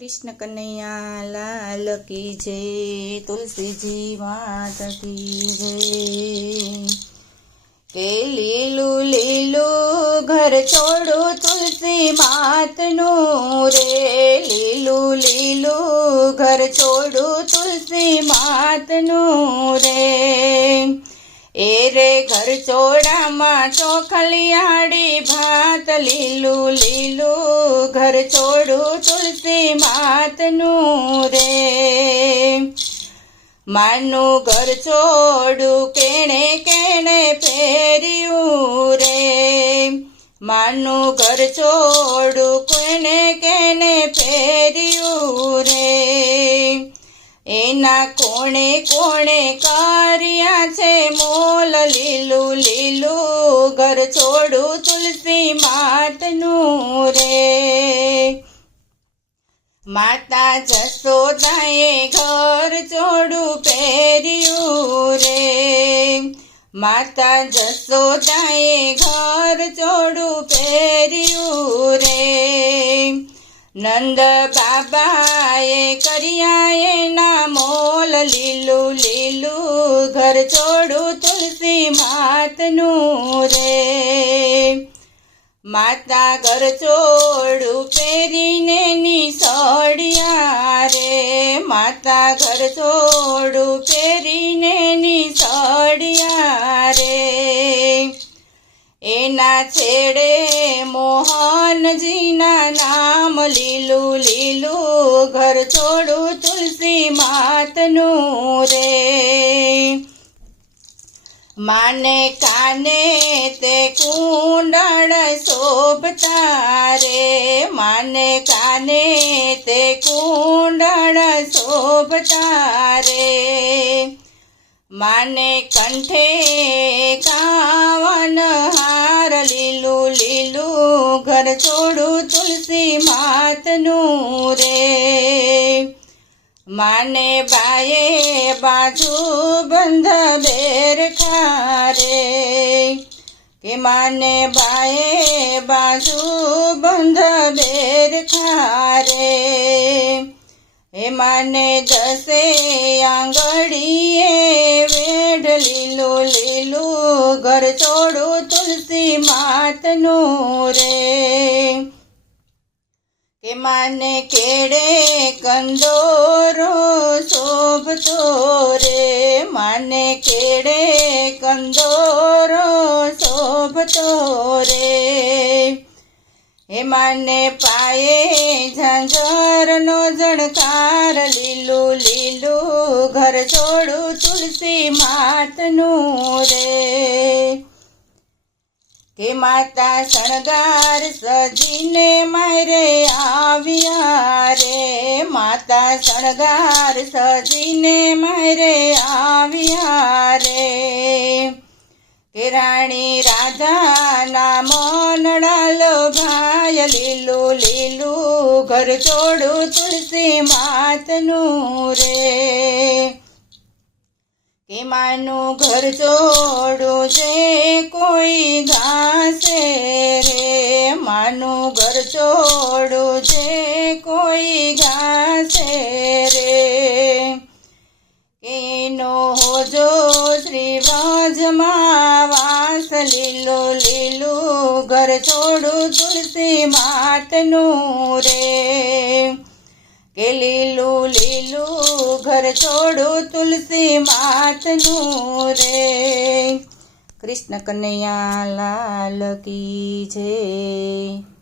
કૃષ્ણ કનૈયા લાલ કી જય તુલસીજી માત કી જય. કે લીલું લીલું ઘર છોડું તુલસી માતનું રે. લીલું લીલું ઘર છોડું તુલસી માતનું રે. એ રે ઘર ચોડામાં ચોખલિયાડી ભાત, લીલું લીલું, ઘર છોડું તુલસી માતનું રે. માનું ઘર છોડું કેણે કેણે પહેર્યું રે. માનું ઘર છોડું કોને કેને પહેર્યું રે. એના કોણે કોણે કર્યા છે મોલ લીલું લીલું ઘર છોડું તુલસી માતનું રે. માતા જસોદાએ ઘર ચોડું પહેર્યું રે. માતા જસોદાએ ઘર ચોડું પહેર્યું નંદ બાબાએ કર્યા એના મોલ લીલું લીલું ઘર ચોડું તુલસી માતનું રે. માતા ઘર છોડું પહેરીને નિસળિયા રે. માતા ઘર છોડું પહેરીને નિસળિયા રે. એના છેડે મોહનજીના છોડું તુલસી માતનું રે. માને કાને તે કુંડળ શોભતા રે. માને કાને તે કુંડળ શોભતા રે. માને કંઠે કાવન હાર લીલું લીલું ઘર છોડું તુલસી માતનું રે. માને બાએ બાજુ બંધ બેર ખારે. કે માને બાએ બાજુ બંધ બેર ખારે. હે માને દસે આંગળીએ વેઢ લીલું લીલું ઘર છોડું તુલસી માતનું રે. કે માને કેડે કંદોરો શોભતો રે? માને કેડે કંદોરો શોભતો રે? હે માને પાયે ઝંઝરનો જણકાર લીલું લીલું ઘર છોડું તુલસી માતનું રે. કે માતા શણગાર સજીને મારે આવ્યા રે. માતા શણગાર સજીને મારે આવ્યા રે. કે રાણી રાધાના મનડા લોભાય લીલું લીલું ઘર છોડું તુલસી માતનું રે. માનું ઘર જોડું જે કોઈ ઘાસે રે. માનું ઘર જોડું જે કોઈ ઘાસે રે. એનો હોજો શ્રી વ્રજમાં વાસ લીલો લીલું ઘર છોડું તુલસી માતનું રે. કે લીલું લીલું ઘર છોડું તુલસી માતનું રે. કૃષ્ણ કનૈયા લાલ કી જય.